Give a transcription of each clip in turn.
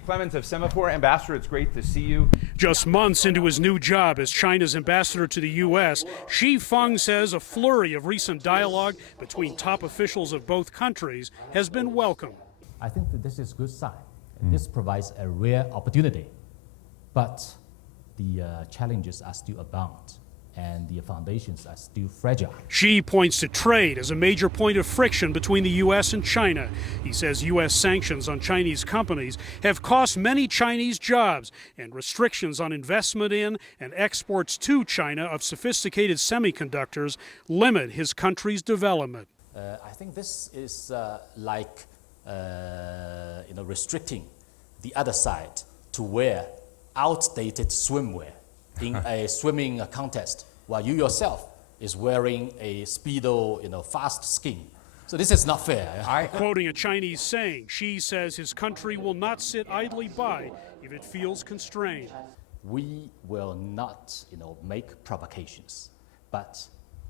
Clemens of Semaphore. Ambassador, it's great to see you. Just months into his new job as China's ambassador to the U.S., Feng says a flurry of recent dialogue between top officials of both countries has been welcome. I think that this is a good sign. This provides a rare opportunity, but the challenges are still abound, and the foundations are still fragile. Xi points to trade as a major point of friction between the U.S. and China. He says U.S. sanctions on Chinese companies have cost many Chinese jobs, and restrictions on investment in and exports to China of sophisticated semiconductors limit his country's development. I think this is like restricting the other side to wear outdated swimwear in a swimming contest, while you yourself is wearing a Speedo, fast skin. So this is not fair. Quoting a Chinese saying, Xi says his country will not sit idly by if it feels constrained. We will not, make provocations, but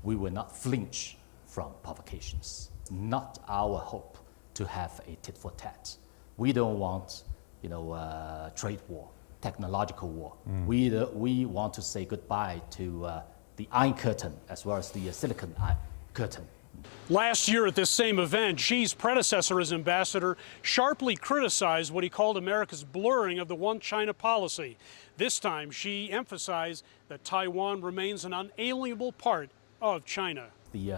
we will not flinch from provocations. Not our hope to have a tit for tat. We don't want, trade war, technological war. We want to say goodbye to the Iron Curtain as well as the Silicon Curtain. Last year at this same event, Xi's predecessor as ambassador sharply criticized what he called America's blurring of the One China policy. This time, Xi emphasized that Taiwan remains an unalienable part of China. The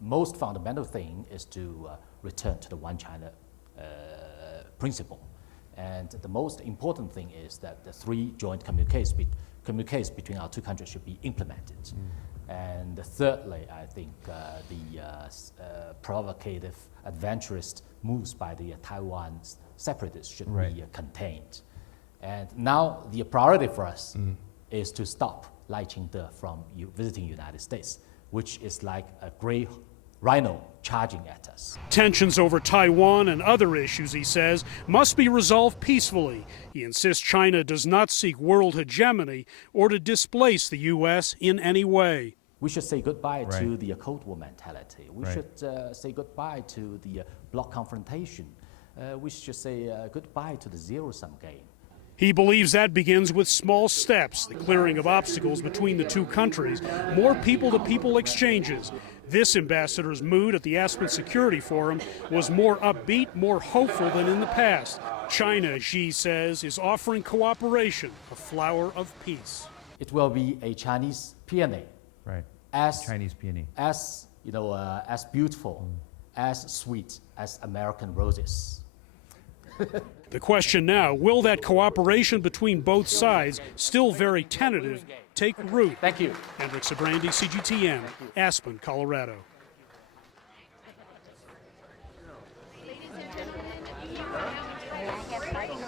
most fundamental thing is to return to the One China principle. And the most important thing is that the 3 joint communiques between our 2 countries should be implemented. And thirdly, I think the provocative, adventurous moves by the Taiwan separatists should be contained. And now the priority for us is to stop Lai Ching-te from visiting the United States, which is like a gray rhino charging at us. Tensions over Taiwan and other issues, he says, must be resolved peacefully. He insists China does not seek world hegemony or to displace the U.S. in any way. We should say goodbye to the Cold War mentality. We should say goodbye to the bloc confrontation. We should say goodbye to the zero-sum game. He believes that begins with small steps, the clearing of obstacles between the 2 countries, more people-to-people exchanges. This ambassador's mood at the Aspen Security Forum was more upbeat, more hopeful than in the past. China, Xi says, is offering cooperation, a flower of peace. It will be a Chinese peony. Right. Chinese peony. As beautiful, as sweet as American roses. The question now, will that cooperation between both sides, still very tentative, take root? Thank you. Hendrik Sybrandy, CGTN, Aspen, Colorado.